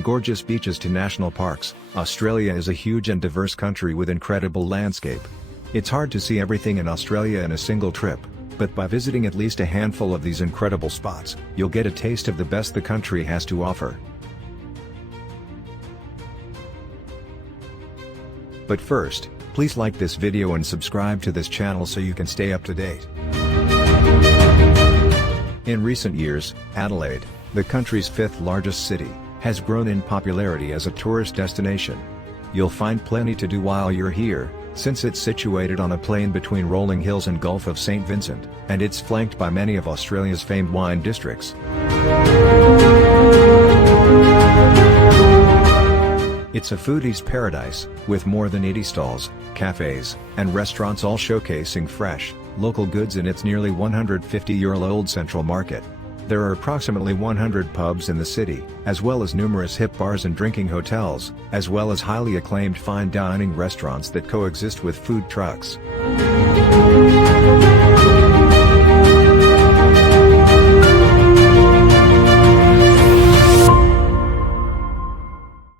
From gorgeous beaches to national parks, Australia is a huge and diverse country with incredible landscape. It's hard to see everything in Australia in a single trip, but by visiting at least a handful of these incredible spots, you'll get a taste of the best the country has to offer. But first, please like this video and subscribe to this channel so you can stay up to date. In recent years, Adelaide, the country's fifth largest city, has grown in popularity as a tourist destination. You'll find plenty to do while you're here, since it's situated on a plain between rolling hills and Gulf of St. Vincent, and it's flanked by many of Australia's famed wine districts. It's a foodie's paradise, with more than 80 stalls, cafes, and restaurants all showcasing fresh, local goods in its nearly 150-year-old central market. There are approximately 100 pubs in the city, as well as numerous hip bars and drinking hotels, as well as highly acclaimed fine dining restaurants that coexist with food trucks.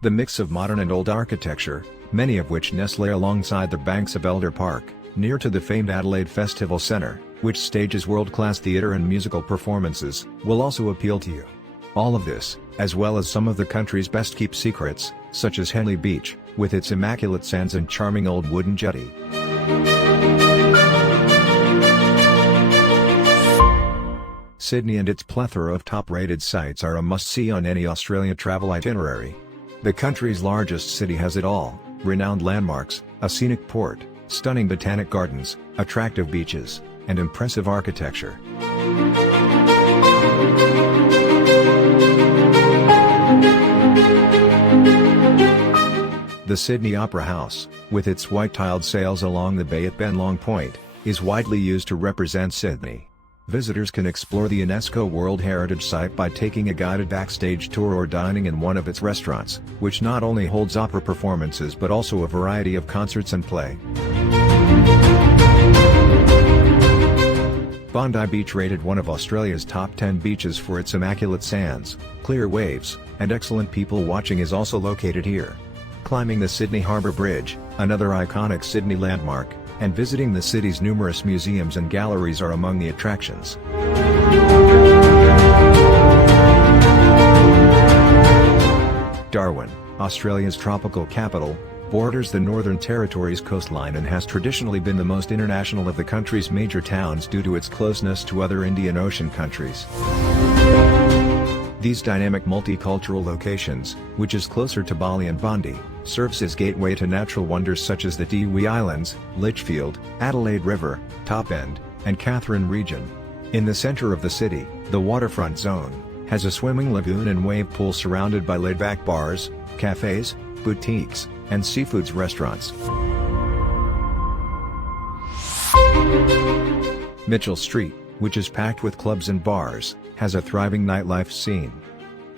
The mix of modern and old architecture, many of which nestle alongside the banks of Elder Park, near to the famed Adelaide Festival Centre, which stages world-class theatre and musical performances, will also appeal to you. All of this, as well as some of the country's best-kept secrets, such as Henley Beach, with its immaculate sands and charming old wooden jetty. Sydney and its plethora of top-rated sites are a must-see on any Australia travel itinerary. The country's largest city has it all: renowned landmarks, a scenic port, stunning botanic gardens, attractive beaches, and impressive architecture. The Sydney Opera House, with its white-tiled sails along the bay at Bennelong Point, is widely used to represent Sydney. Visitors can explore the UNESCO World Heritage Site by taking a guided backstage tour or dining in one of its restaurants, which not only holds opera performances but also a variety of concerts and play. Bondi Beach, rated one of Australia's top 10 beaches for its immaculate sands, clear waves, and excellent people watching, is also located here. Climbing the Sydney Harbour Bridge, another iconic Sydney landmark, and visiting the city's numerous museums and galleries are among the attractions. Darwin, Australia's tropical capital, borders the Northern Territory's coastline and has traditionally been the most international of the country's major towns due to its closeness to other Indian Ocean countries. These dynamic multicultural locations, which is closer to Bali and Bondi, serves as gateway to natural wonders such as the Dewey Islands, Litchfield, Adelaide River, Top End, and Katherine region. In the center of the city, the waterfront zone has a swimming lagoon and wave pool surrounded by laid-back bars, cafes, boutiques, and seafoods restaurants. Mitchell Street, which is packed with clubs and bars, has a thriving nightlife scene.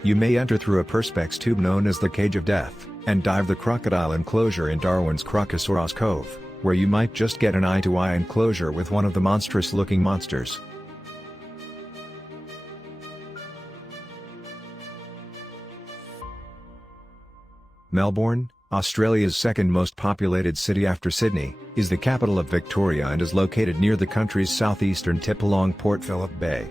You may enter through a perspex tube known as the Cage of Death, and dive the crocodile enclosure in Darwin's Crocosaurus Cove, where you might just get an eye-to-eye enclosure with one of the monstrous-looking monsters. Melbourne, Australia's second most populated city after Sydney, is the capital of Victoria and is located near the country's southeastern tip along Port Phillip Bay.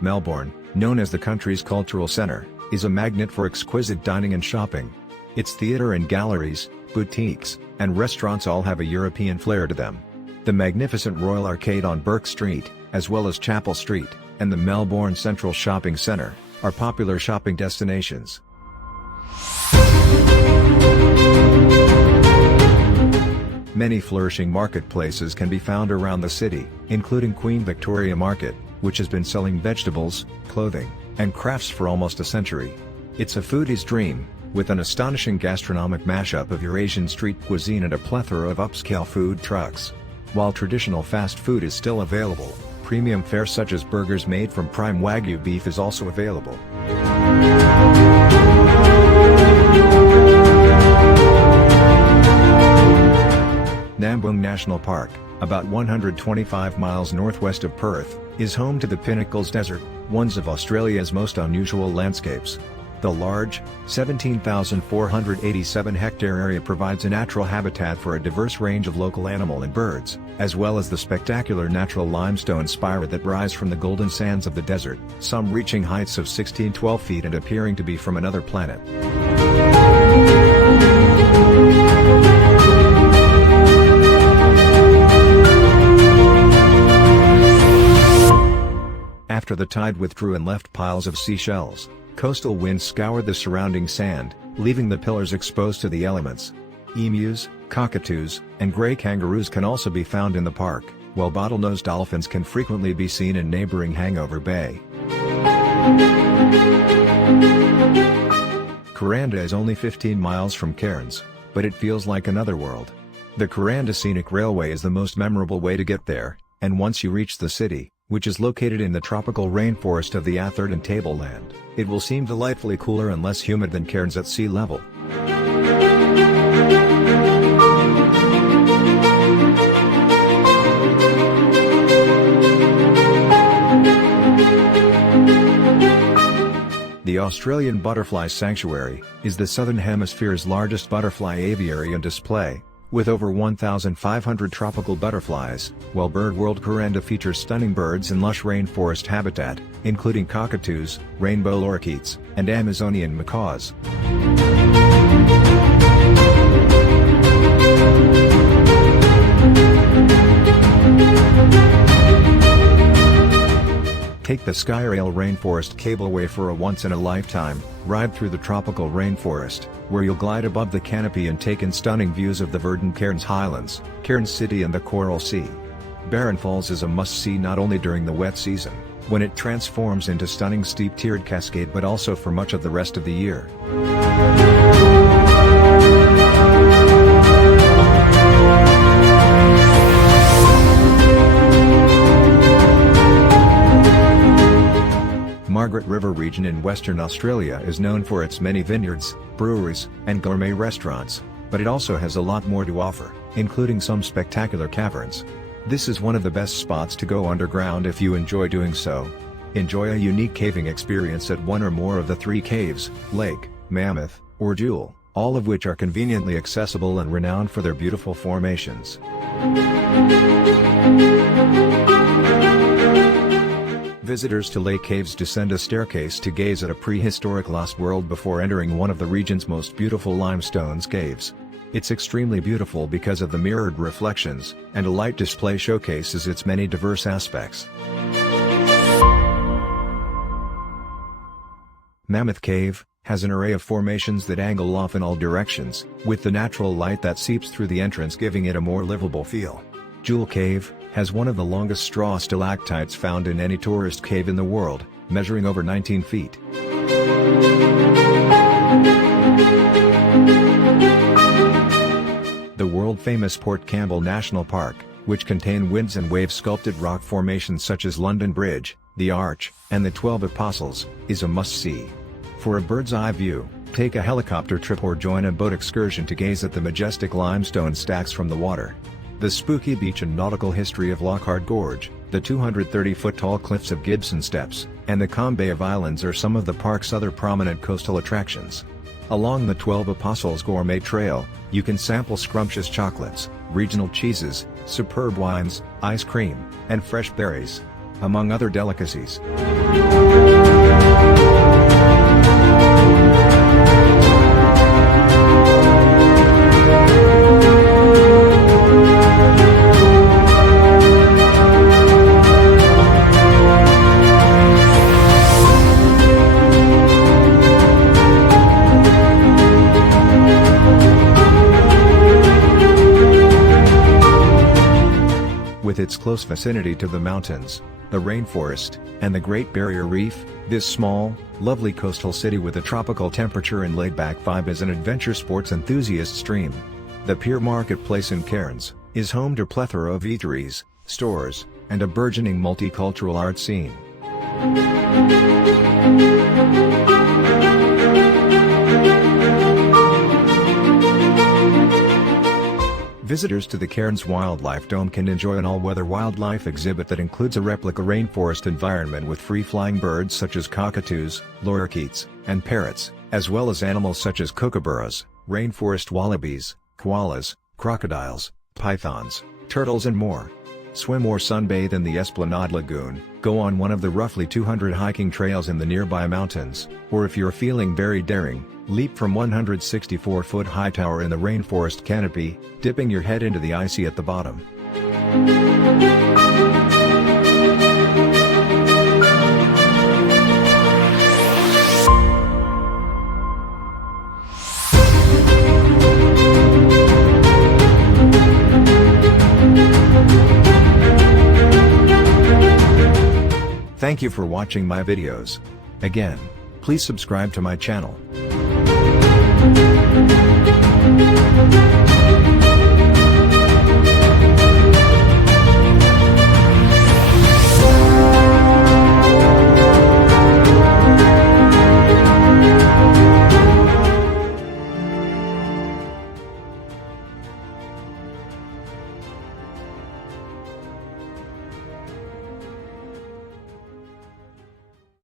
Melbourne, known as the country's cultural centre, is a magnet for exquisite dining and shopping. Its theatre and galleries, boutiques, and restaurants all have a European flair to them. The magnificent Royal Arcade on Burke Street, as well as Chapel Street, and the Melbourne Central Shopping Centre, are popular shopping destinations. Many flourishing marketplaces can be found around the city, including Queen Victoria Market, which has been selling vegetables, clothing, and crafts for almost a century. It's a foodie's dream, with an astonishing gastronomic mashup of Eurasian street cuisine and a plethora of upscale food trucks. While traditional fast food is still available, premium fare such as burgers made from prime Wagyu beef is also available. Nambung National Park, about 125 miles northwest of Perth, is home to the Pinnacles Desert, one of Australia's most unusual landscapes. The large, 17,487-hectare area provides a natural habitat for a diverse range of local animal and birds, as well as the spectacular natural limestone spire that rise from the golden sands of the desert, some reaching heights of 16-12 feet and appearing to be from another planet. After the tide withdrew and left piles of seashells, coastal winds scoured the surrounding sand, leaving the pillars exposed to the elements. Emus, cockatoos, and gray kangaroos can also be found in the park, while bottlenose dolphins can frequently be seen in neighboring Hangover Bay. Kuranda is only 15 miles from Cairns, but it feels like another world. The Kuranda Scenic Railway is the most memorable way to get there, and once you reach the city, which is located in the tropical rainforest of the Atherton Tableland, it will seem delightfully cooler and less humid than Cairns at sea level. The Australian Butterfly Sanctuary is the Southern Hemisphere's largest butterfly aviary on display, with over 1,500 tropical butterflies, while Bird World Kuranda features stunning birds in lush rainforest habitat, including cockatoos, rainbow lorikeets, and Amazonian macaws. Take the Skyrail Rainforest Cableway for a once-in-a-lifetime ride through the tropical rainforest, where you'll glide above the canopy and take in stunning views of the verdant Cairns Highlands, Cairns City and the Coral Sea. Barron Falls is a must-see not only during the wet season, when it transforms into stunning steep-tiered cascade, but also for much of the rest of the year. Margaret River region in Western Australia is known for its many vineyards, breweries, and gourmet restaurants, but it also has a lot more to offer, including some spectacular caverns. This is one of the best spots to go underground if you enjoy doing so. Enjoy a unique caving experience at one or more of the 3 caves, Lake, Mammoth, or Jewel, all of which are conveniently accessible and renowned for their beautiful formations. Visitors to Lake Caves descend a staircase to gaze at a prehistoric lost world before entering one of the region's most beautiful limestone caves. It's extremely beautiful because of the mirrored reflections, and a light display showcases its many diverse aspects. Mammoth Cave has an array of formations that angle off in all directions, with the natural light that seeps through the entrance giving it a more livable feel. Jewel Cave has one of the longest straw stalactites found in any tourist cave in the world, measuring over 19 feet. The world-famous Port Campbell National Park, which contain winds and wave sculpted rock formations such as London Bridge, the Arch, and the 12 Apostles, is a must-see. For a bird's-eye view, take a helicopter trip or join a boat excursion to gaze at the majestic limestone stacks from the water. The spooky beach and nautical history of Lockhart Gorge, the 230-foot-tall cliffs of Gibson Steps, and the Calm Bay of Islands are some of the park's other prominent coastal attractions. Along the 12 Apostles Gourmet Trail, you can sample scrumptious chocolates, regional cheeses, superb wines, ice cream, and fresh berries, among other delicacies. With its close vicinity to the mountains, the rainforest, and the Great Barrier Reef, this small, lovely coastal city with a tropical temperature and laid-back vibe is an adventure sports enthusiast's dream. The Pier Marketplace in Cairns is home to a plethora of eateries, stores, and a burgeoning multicultural art scene. Visitors to the Cairns Wildlife Dome can enjoy an all-weather wildlife exhibit that includes a replica rainforest environment with free-flying birds such as cockatoos, lorikeets, and parrots, as well as animals such as kookaburras, rainforest wallabies, koalas, crocodiles, pythons, turtles and more. Swim or sunbathe in the Esplanade Lagoon, go on one of the roughly 200 hiking trails in the nearby mountains, or if you're feeling very daring, leap from 164-foot high tower in the rainforest canopy, dipping your head into the icy at the bottom. Thank you for watching my videos. Again, please subscribe to my channel.